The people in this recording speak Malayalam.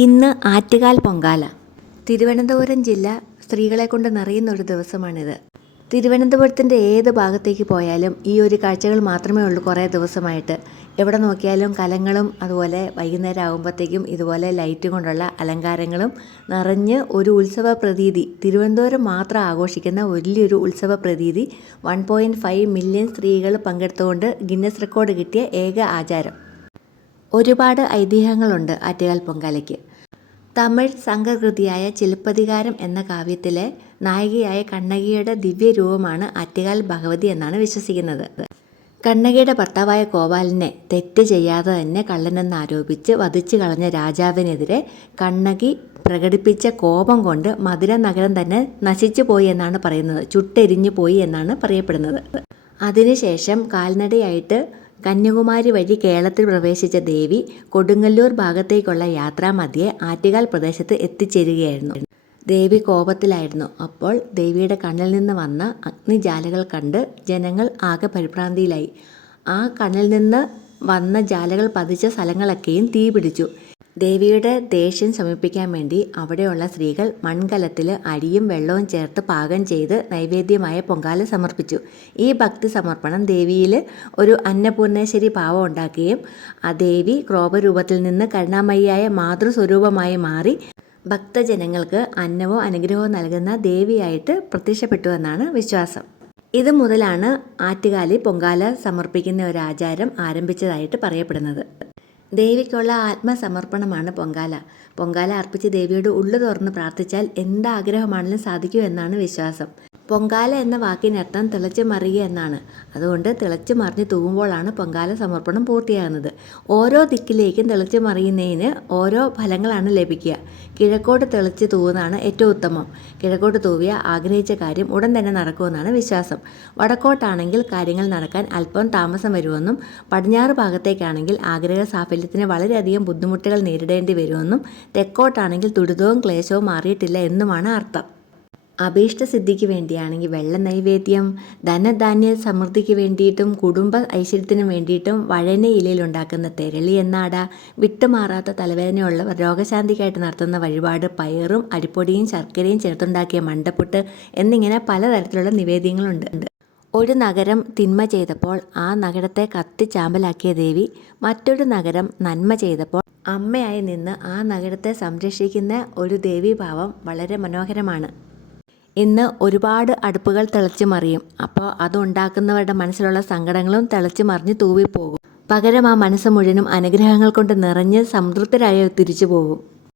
ഇന്ന് ആറ്റുകാൽ പൊങ്കാല. തിരുവനന്തപുരം ജില്ല സ്ത്രീകളെ കൊണ്ട് നിറയുന്ന ഒരു ദിവസമാണിത്. തിരുവനന്തപുരത്തിൻ്റെ ഏത് ഭാഗത്തേക്ക് പോയാലും ഈ ഒരു കാഴ്ചകൾ മാത്രമേ ഉള്ളൂ. കുറേ ദിവസമായിട്ട് എവിടെ നോക്കിയാലും കലങ്ങളും അതുപോലെ വൈകുന്നേരം ആകുമ്പോഴത്തേക്കും ഇതുപോലെ ലൈറ്റ് കൊണ്ടുള്ള അലങ്കാരങ്ങളും നിറഞ്ഞ് ഒരു ഉത്സവ പ്രതീതി. തിരുവനന്തപുരം മാത്രം ആഘോഷിക്കുന്ന വലിയൊരു ഉത്സവ പ്രതീതി. 1.5 മില്യൺ സ്ത്രീകൾ പങ്കെടുത്തുകൊണ്ട് ഗിന്നസ് റെക്കോർഡ് കിട്ടിയ ഏക ആചാരം. ഒരുപാട് ഐതിഹ്യങ്ങളുണ്ട് ആറ്റുകാൽ പൊങ്കാലയ്ക്ക്. തമിഴ് സംഘകൃതിയായ ചിലപ്പതികാരം എന്ന കാവ്യത്തിലെ നായികയായ കണ്ണകിയുടെ ദിവ്യരൂപമാണ് ആറ്റുകാൽ ഭഗവതി എന്നാണ് വിശ്വസിക്കുന്നത്. കണ്ണകിയുടെ ഭർത്താവായ ഗോപാലനെ തെറ്റ് ചെയ്യാതെ തന്നെ കള്ളനെന്നാരോപിച്ച് വധിച്ചു കളഞ്ഞ രാജാവിനെതിരെ കണ്ണകി പ്രകടിപ്പിച്ച കോപം കൊണ്ട് മധുര നഗരം തന്നെ നശിച്ചു പോയി എന്നാണ് പറയുന്നത്. ചുട്ടെരിഞ്ഞു പോയി എന്നാണ് പറയപ്പെടുന്നത്. അതിനുശേഷം കാൽനടയായിട്ട് കന്യാകുമാരി വഴി കേരളത്തിൽ പ്രവേശിച്ച ദേവി കൊടുങ്ങല്ലൂർ ഭാഗത്തേക്കുള്ള യാത്രാമധ്യേ ആറ്റുകാൽ പ്രദേശത്ത് എത്തിച്ചേരുകയായിരുന്നു. ദേവി കോപത്തിലായിരുന്നു. അപ്പോൾ ദേവിയുടെ കണ്ണിൽ നിന്ന് വന്ന അഗ്നിജാലകൾ കണ്ട് ജനങ്ങൾ ആകെ പരിഭ്രാന്തിയിലായി. ആ കണ്ണിൽ നിന്ന് വന്ന ജാലകൾ പതിച്ച സ്ഥലങ്ങളൊക്കെയും തീ പിടിച്ചു. ദേവിയുടെ ദേഷ്യം ശമിപ്പിക്കാൻ വേണ്ടി അവിടെയുള്ള സ്ത്രീകൾ മൺകലത്തിൽ അരിയും വെള്ളവും ചേർത്ത് പാകം ചെയ്ത് നൈവേദ്യമായ പൊങ്കാല സമർപ്പിച്ചു. ഈ ഭക്തി സമർപ്പണം ദേവിയിൽ ഒരു അന്നപൂർണേശ്വരി ഭാവം ഉണ്ടാക്കുകയും ആ ദേവി ക്രോപരൂപത്തിൽ നിന്ന് കരുണാമയിയായ മാതൃസ്വരൂപമായി മാറി ഭക്തജനങ്ങൾക്ക് അന്നവും അനുഗ്രഹവും നൽകുന്ന ദേവിയായിട്ട് പ്രത്യക്ഷപ്പെട്ടുവെന്നാണ് വിശ്വാസം. ഇത് മുതലാണ് ആറ്റുകാലിൽ പൊങ്കാല സമർപ്പിക്കുന്ന ഒരു ആചാരം ആരംഭിച്ചതായിട്ട് പറയപ്പെടുന്നത്. ദേവിക്കുള്ള ആത്മസമർപ്പണമാണ് പൊങ്കാല. പൊങ്കാല അർപ്പിച്ച് ദേവിയോട് ഉള്ളു തുറന്ന് പ്രാർത്ഥിച്ചാൽ എന്താഗ്രഹമാണെങ്കിലും സാധിക്കുമെന്നാണ് വിശ്വാസം. പൊങ്കാല എന്ന വാക്കിനർത്ഥം തിളച്ചു മറിയുക എന്നാണ്. അതുകൊണ്ട് തിളച്ചു മറിഞ്ഞ് തൂവുമ്പോഴാണ് പൊങ്കാല സമർപ്പണം പൂർത്തിയാകുന്നത്. ഓരോ ദിക്കിലേക്കും തിളച്ചു മറിയുന്നതിന് ഓരോ ഫലങ്ങളാണ് ലഭിക്കുക. കിഴക്കോട്ട് തിളച്ച് തൂവുന്നതാണ് ഏറ്റവും ഉത്തമം. കിഴക്കോട്ട് തൂവിയ ആഗ്രഹിച്ച കാര്യം ഉടൻ തന്നെ നടക്കുമെന്നാണ് വിശ്വാസം. വടക്കോട്ടാണെങ്കിൽ കാര്യങ്ങൾ നടക്കാൻ അല്പം താമസം വരുമെന്നും പടിഞ്ഞാറ് ഭാഗത്തേക്കാണെങ്കിൽ ആഗ്രഹ സാഫല്യത്തിന് വളരെയധികം ബുദ്ധിമുട്ടുകൾ നേരിടേണ്ടി വരുമെന്നും തെക്കോട്ടാണെങ്കിൽ ദുരിതവും ക്ലേശവും മാറിയിട്ടില്ല എന്നുമാണ് അർത്ഥം. അഭീഷ്ടസിദ്ധിക്ക് വേണ്ടിയാണെങ്കിൽ വെള്ള നൈവേദ്യം, ധനധാന്യ സമൃദ്ധിക്ക് വേണ്ടിയിട്ടും കുടുംബ ഐശ്വര്യത്തിനും വേണ്ടിയിട്ടും വഴന ഇലയിലുണ്ടാക്കുന്ന തെരളി എന്നാട, വിട്ടുമാറാത്ത തലവേദനയുള്ളവർ രോഗശാന്തിക്കായിട്ട് നടത്തുന്ന വഴിപാട് പയറും അരിപ്പൊടിയും ശർക്കരയും ചേർത്തുണ്ടാക്കിയ മണ്ടപ്പുട്ട് എന്നിങ്ങനെ പലതരത്തിലുള്ള നിവേദ്യങ്ങളുണ്ട്. ഒരു നഗരം തിന്മ ചെയ്തപ്പോൾ ആ നഗരത്തെ കത്തിച്ചാമ്പലാക്കിയ ദേവി മറ്റൊരു നഗരം നന്മ ചെയ്തപ്പോൾ അമ്മയായി നിന്ന് ആ നഗരത്തെ സംരക്ഷിക്കുന്ന ഒരു ദേവീഭാവം വളരെ മനോഹരമാണ്. ഇന്ന് ഒരുപാട് അടുപ്പുകൾ തിളച്ചു മറിയും. അപ്പോൾ അതുണ്ടാക്കുന്നവരുടെ മനസ്സിലുള്ള സങ്കടങ്ങളും തിളച്ചു മറിഞ്ഞ് തൂവിപ്പോകും. പകരം ആ മനസ്സ് മുഴുവനും അനുഗ്രഹങ്ങൾ കൊണ്ട് നിറഞ്ഞ് സംതൃപ്തരായി തിരിച്ചു പോകും.